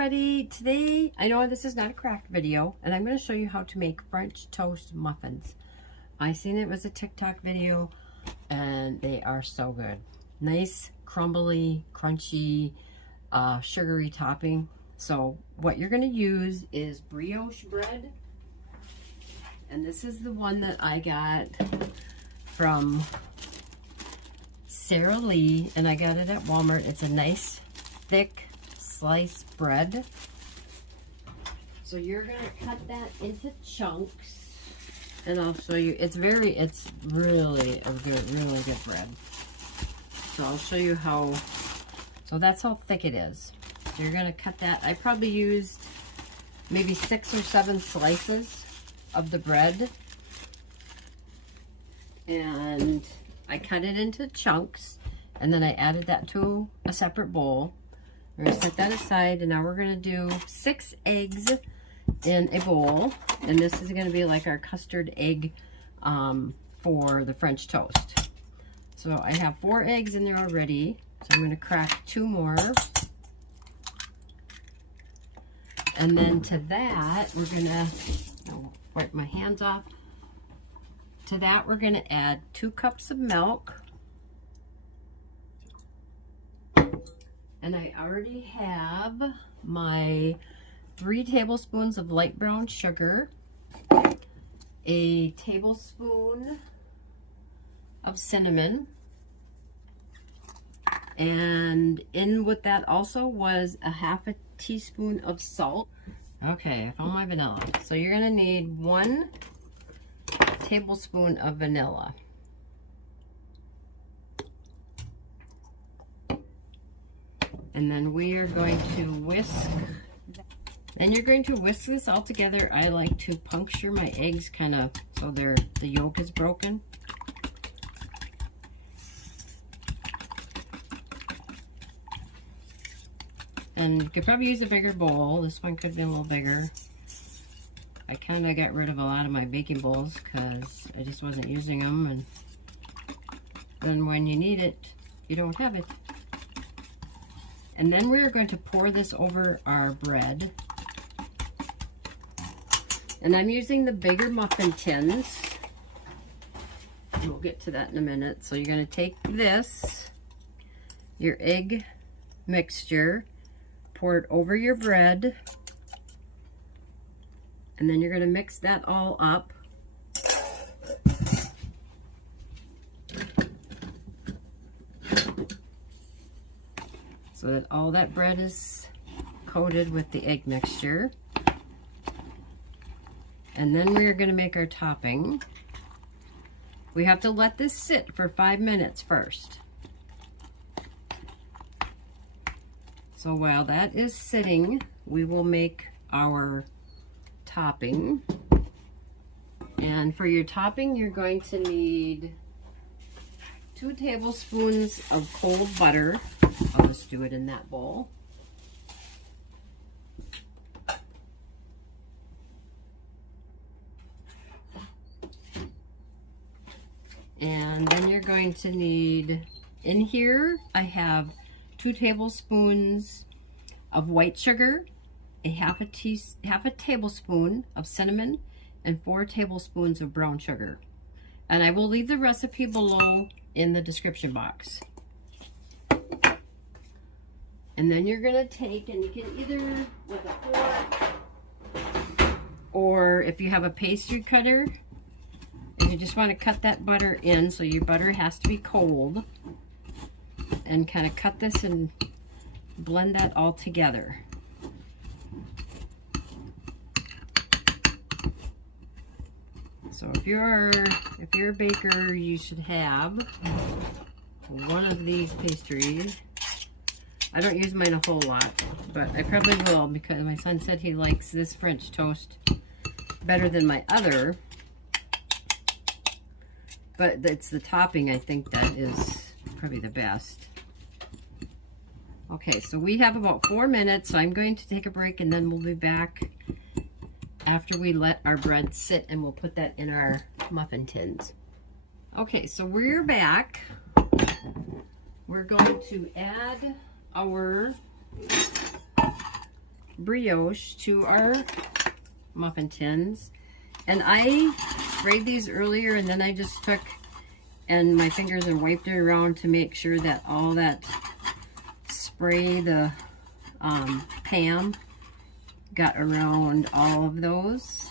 everybody. Today, I know this is not a craft video, and I'm going to show you how to make French toast muffins. I seen it was a TikTok video, and they are so good. Nice, crumbly, crunchy, sugary topping. So what you're going to use is brioche bread, and this is the one that I got from Sara, and I got it at Walmart. It's a nice, thick, sliced bread. So you're going to cut that into chunks, and I'll show you. It's really a really good bread. So I'll show you how. So that's how thick it is. So you're going to cut that. I probably used maybe 6 or 7 slices of the bread, and I cut it into chunks, and then I added that to a separate bowl. We're going to set that aside, and now we're going to do 6 eggs in a bowl, and this is going to be like our custard egg for the French toast. So I have 4 eggs in there already, so I'm going to crack 2 more. And then to that, we're going to wipe my hands off. To that, we're going to add 2 cups of milk. And I already have my 3 tablespoons of light brown sugar, a tablespoon of cinnamon, and in with that also was a half a teaspoon of salt. Okay, I found my vanilla. So you're going to need 1 tablespoon of vanilla. And then we are going to whisk. Then you're going to whisk this all together. I like to puncture my eggs kind of so the yolk is broken. And you could probably use a bigger bowl. This one could be a little bigger. I kind of got rid of a lot of my baking bowls because I just wasn't using them. And then when you need it, you don't have it. And then we're going to pour this over our bread. And I'm using the bigger muffin tins. We'll get to that in a minute. So you're going to take this, your egg mixture, pour it over your bread, and then you're going to mix that all up. So that all that bread is coated with the egg mixture. And then we're going to make our topping. We have to let this sit for 5 minutes first. So while that is sitting, we will make our topping. And for your topping, you're going to need 2 tablespoons of cold butter. I'll just do it in that bowl. And then you're going to need, in here, I have 2 tablespoons of white sugar, a half a tablespoon of cinnamon, and 4 tablespoons of brown sugar. And I will leave the recipe below in the description box. And then you're going to take, and you can either with a fork, or if you have a pastry cutter, and you just want to cut that butter in, so your butter has to be cold, and kind of cut this and blend that all together. So if you're a baker, you should have one of these pastries. I don't use mine a whole lot, but I probably will because my son said he likes this French toast better than my other. But it's the topping, I think, that is probably the best. Okay, so we have about 4 minutes, so I'm going to take a break, and then we'll be back after we let our bread sit, and we'll put that in our muffin tins. Okay, so we're back. We're going to add our brioche to our muffin tins. And I sprayed these earlier, and then I just took and my fingers and wiped it around to make sure that all that spray, the Pam, got around all of those.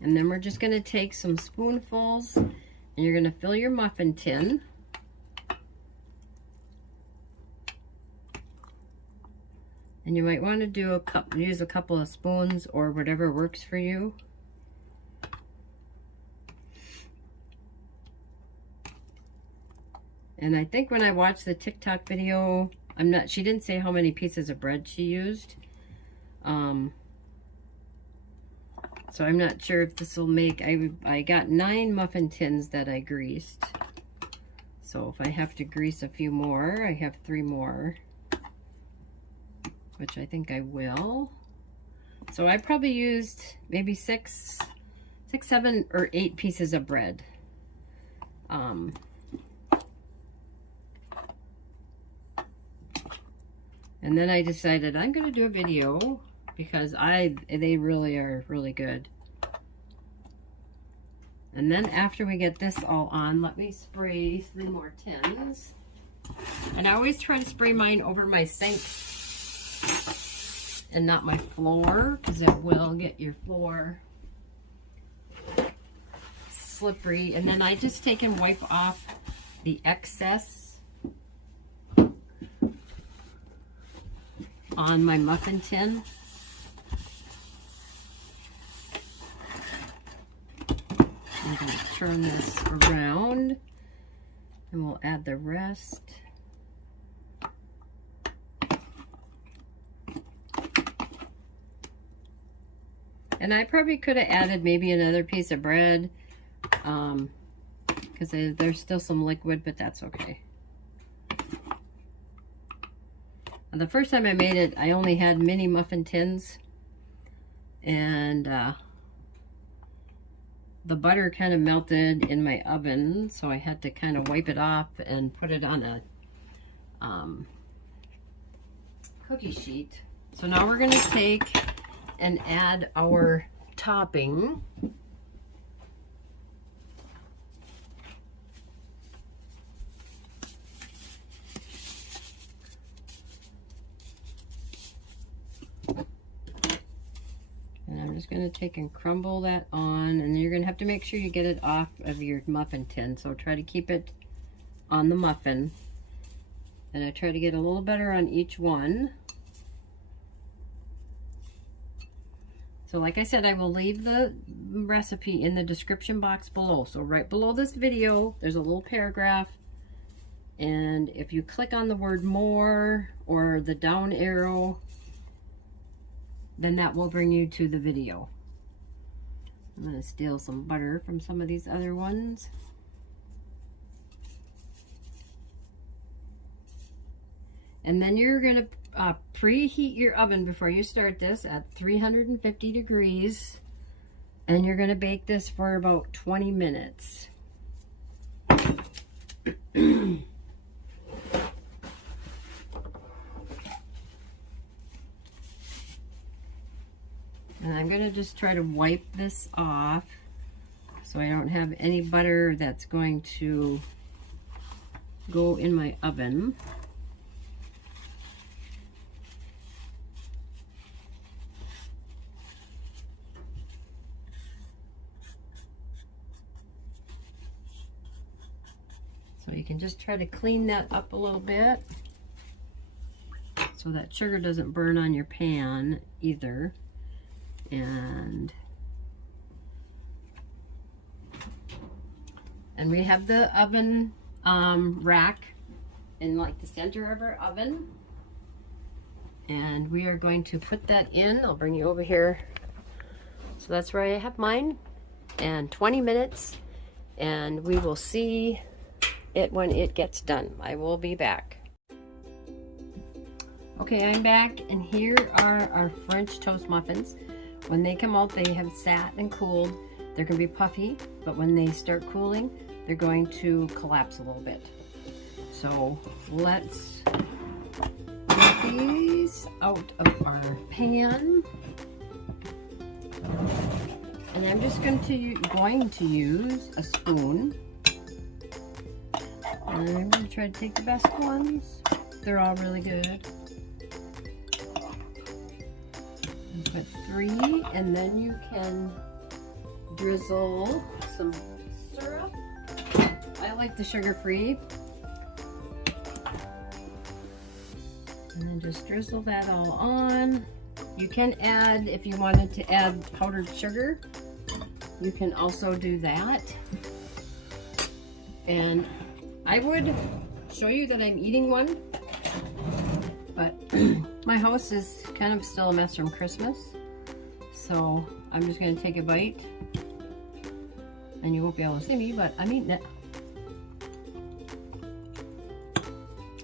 And then we're just going to take some spoonfuls, and you're going to fill your muffin tin. And you might want to do use a couple of spoons or whatever works for you. And I think when I watched the TikTok video, she didn't say how many pieces of bread she used. So I'm not sure if this will make, I got 9 muffin tins that I greased. So if I have to grease a few more, I have 3 more, which I think I will. So I probably used maybe 6, 7, or 8 pieces of bread. And then I decided I'm going to do a video because they really are really good. And then after we get this all on, let me spray 3 more tins. And I always try to spray mine over my sink and not my floor, because it will get your floor slippery. And then I just take and wipe off the excess on my muffin tin. I'm going to turn this around and we'll add the rest. And I probably could have added maybe another piece of bread because there's still some liquid, but that's okay. The first time I made it, I only had mini muffin tins, and the butter kind of melted in my oven, so I had to kind of wipe it off and put it on a cookie sheet. So now we're going to take and add our topping. And I'm just going to take and crumble that on, and you're going to have to make sure you get it off of your muffin tin. So try to keep it on the muffin. And I try to get a little better on each one. So like I said, I will leave the recipe in the description box below. So right below this video, there's a little paragraph. And if you click on the word more or the down arrow, then that will bring you to the video. I'm going to steal some butter from some of these other ones. And then you're going to preheat your oven before you start this at 350 degrees. And you're going to bake this for about 20 minutes. And I'm going to just try to wipe this off so I don't have any butter that's going to go in my oven. So you can just try to clean that up a little bit so that sugar doesn't burn on your pan either. And we have the oven rack in like the center of our oven, and we are going to put that in. I'll bring you over here. So that's where I have mine, and 20 minutes, and we will see it when it gets done. I will be back. Okay, I'm back, and here are our French toast muffins. When they come out, they have sat and cooled. They're going to be puffy, but when they start cooling, they're going to collapse a little bit. So let's make out of our pan. And I'm just going to use a spoon. And I'm going to try to take the best ones. They're all really good. Put 3, and then you can drizzle some syrup. I like the sugar-free. And then just drizzle that all on. You can add, if you wanted to add powdered sugar, you can also do that. And I would show you that I'm eating one, but my house is kind of still a mess from Christmas. So I'm just going to take a bite. And you won't be able to see me, but I'm eating it.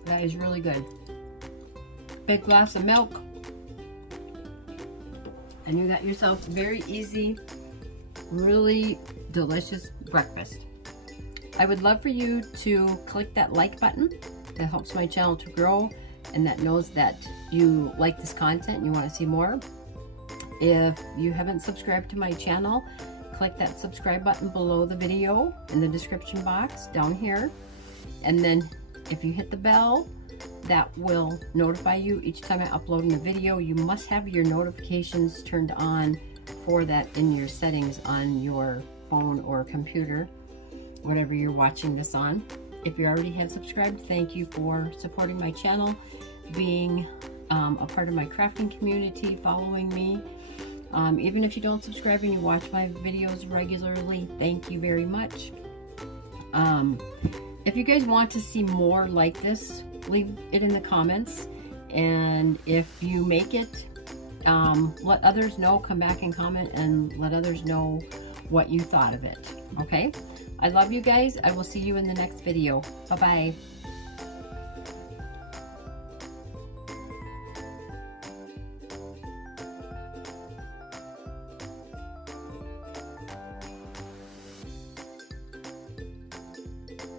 That is really good. Big glass of milk. And you got yourself a very easy, really delicious breakfast. I would love for you to click that like button. That helps my channel to grow, and that knows that you like this content and you want to see more. If you haven't subscribed to my channel, click that subscribe button below the video in the description box down here. And then if you hit the bell, that will notify you each time I upload a new video. You must have your notifications turned on for that in your settings on your phone or computer, whatever you're watching this on. If you already have subscribed, thank you for supporting my channel, being a part of my crafting community, following me. Even if you don't subscribe and you watch my videos regularly, thank you very much. If you guys want to see more like this, leave it in the comments. And if you make it, let others know. Come back and comment and let others know what you thought of it. Okay? I love you guys. I will see you in the next video. Bye-bye.